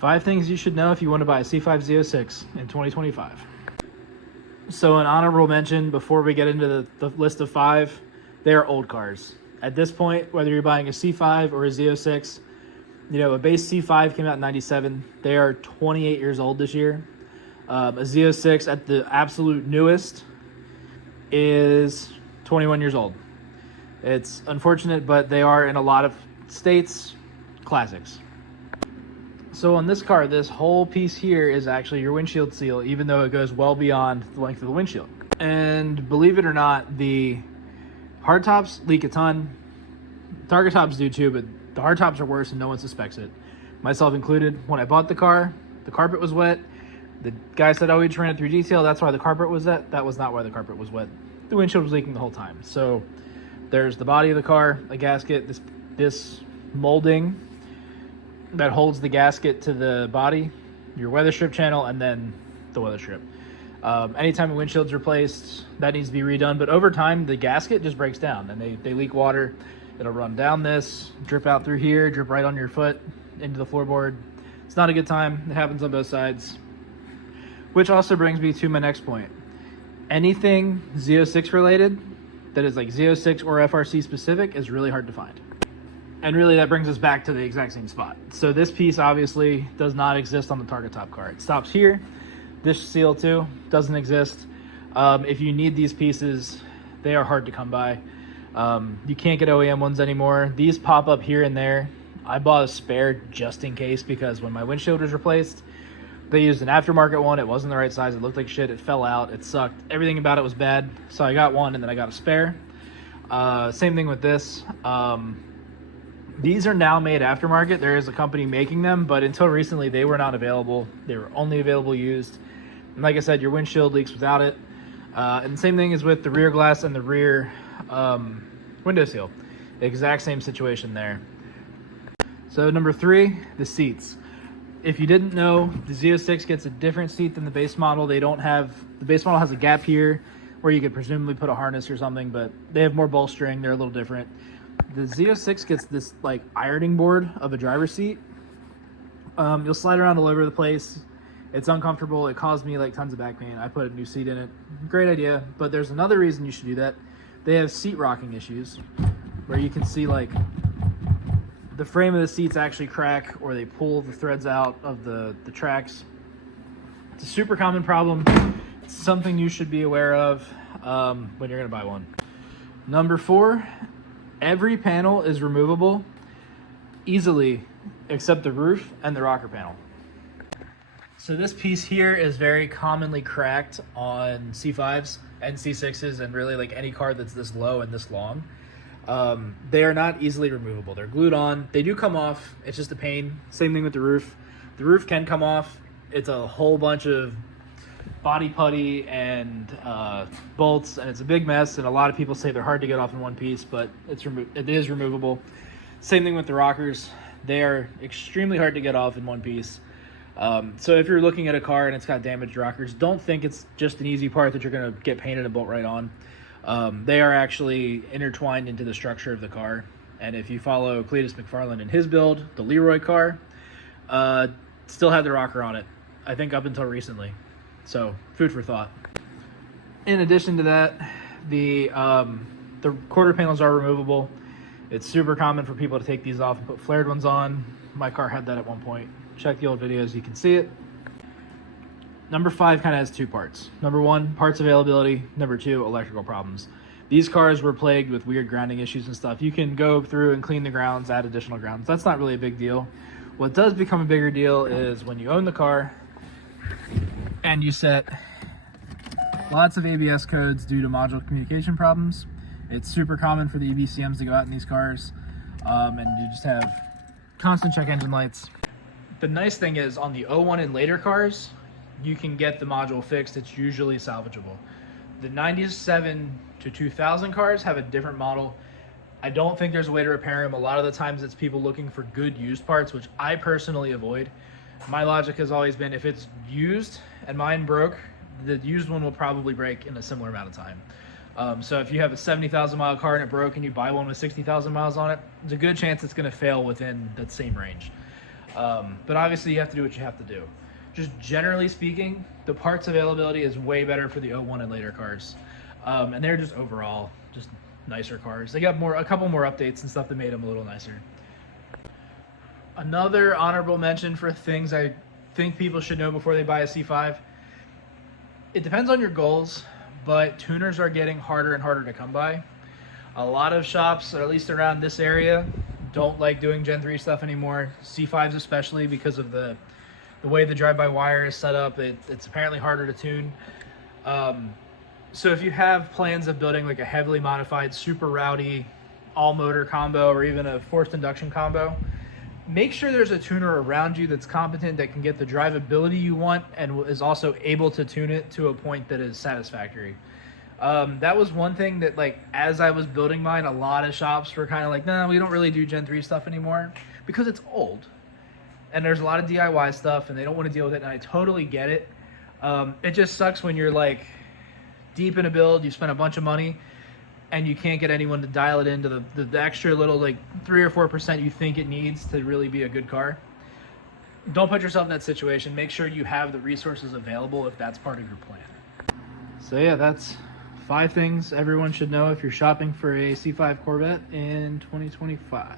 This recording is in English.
5 things you should know if you want to buy a C5 Z06 in 2025. So an honorable mention before we get into the list of 5, they are old cars. At this point, whether you're buying a C5 or a Z06, you know, a base C5 came out in 97. They are 28 years old this year. A Z06 at the absolute newest is 21 years old. It's unfortunate, but they are in a lot of states classics. So on this car, this whole piece here is actually your windshield seal, even though it goes well beyond the length of the windshield. And believe it or not, the hardtops leak a ton. Target tops do too, but the hardtops are worse and no one suspects it, myself included. When I bought the car, the carpet was wet. The guy said, oh, we just ran it through detail. That's why the carpet was wet. That was not why the carpet was wet. The windshield was leaking the whole time. So there's the body of the car, a gasket, this molding that holds the gasket to the body, your weather strip channel, and then the weather strip. Anytime a windshield's replaced, that needs to be redone. But over time, the gasket just breaks down and they leak water. It'll run down this, drip out through here, drip right on your foot into the floorboard. It's not a good time. It happens on both sides. Which also brings me to my next point. Anything Z06 related that is like Z06 or FRC specific is really hard to find. And really that brings us back to the exact same spot. So this piece obviously does not exist on the target top car. It stops here. This seal too doesn't exist. If you need these pieces, they are hard to come by. You can't get OEM ones anymore. These pop up here and there. I bought a spare just in case because when my windshield was replaced, they used an aftermarket one. It wasn't the right size. It looked like shit. It fell out. It sucked. Everything about it was bad. So I got one and then I got a spare. Same thing with this. These are now made aftermarket. There is a company making them, but until recently they were not available. They were only available used. And like I said, your windshield leaks without it. And the same thing is with the rear glass and the rear window seal. The exact same situation there. So number 3, the seats. If you didn't know, the Z06 gets a different seat than the base model. The base model has a gap here where you could presumably put a harness or something, but they have more bolstering. They're a little different. The Z06 gets this like ironing board of a driver's seat. You'll slide around all over the place. It's uncomfortable. It caused me like tons of back pain. I put a new seat in it. Great idea, but there's another reason you should do that. They have seat rocking issues where you can see like the frame of the seats actually crack or they pull the threads out of the tracks. It's a super common problem. It's something you should be aware of when you're gonna buy one. Number 4, every panel is removable easily except the roof and the rocker panel. So this piece here is very commonly cracked on C5s and C6s and really like any car that's this low and this long. They are not easily removable. They're glued on. They do come off. It's just a pain. Same thing with the roof. The roof can come off. It's a whole bunch of body putty and bolts, and it's a big mess. And a lot of people say they're hard to get off in one piece, but it is removable. Same thing with the rockers. They are extremely hard to get off in one piece. So if you're looking at a car and it's got damaged rockers, don't think it's just an easy part that you're going to get painted and bolt right on. They are actually intertwined into the structure of the car. And if you follow Cletus McFarland in his build, the Leroy car, still had the rocker on it, I think up until recently. So food for thought. In addition to that, the quarter panels are removable. It's super common for people to take these off and put flared ones on. My car had that at one point. Check the old videos, you can see it. Number 5 kind of has 2 parts. Number 1, parts availability. Number 2, electrical problems. These cars were plagued with weird grounding issues and stuff. You can go through and clean the grounds, add additional grounds. That's not really a big deal. What does become a bigger deal is when you own the car and you set lots of ABS codes due to module communication problems. It's super common for the EBCMs to go out in these cars, and you just have constant check engine lights. The nice thing is on the 01 and later cars, you can get the module fixed. It's usually salvageable. The 97 to 2000 cars have a different model. I don't think there's a way to repair them. A lot of the times it's people looking for good used parts, which I personally avoid. My logic has always been if it's used and mine broke, the used one will probably break in a similar amount of time. So if you have a 70,000 mile car and it broke and you buy one with 60,000 miles on it, there's a good chance it's going to fail within that same range. But obviously you have to do what you have to do. Just generally speaking, the parts availability is way better for the 01 and later cars. And they're just overall just nicer cars. They got a couple more updates and stuff that made them a little nicer. Another honorable mention for things I think people should know before they buy a C5. It depends on your goals, but tuners are getting harder and harder to come by. A lot of shops, or at least around this area, don't like doing Gen 3 stuff anymore. C5s especially, because of the way the drive-by-wire is set up. It's apparently harder to tune. So if you have plans of building like a heavily modified, super rowdy, all-motor combo, or even a forced induction combo, make sure there's a tuner around you that's competent, that can get the drivability you want, and is also able to tune it to a point that is satisfactory. That was one thing that, like, as I was building mine, a lot of shops were kind of like, nah, we don't really do Gen 3 stuff anymore, because it's old. And there's a lot of DIY stuff, and they don't want to deal with it, and I totally get it. It just sucks when you're, like, deep in a build, you spent a bunch of money, and you can't get anyone to dial it into the extra little, like, 3 or 4% you think it needs to really be a good car. Don't put yourself in that situation. Make sure you have the resources available if that's part of your plan. So yeah, that's 5 things everyone should know if you're shopping for a C5 Corvette in 2025.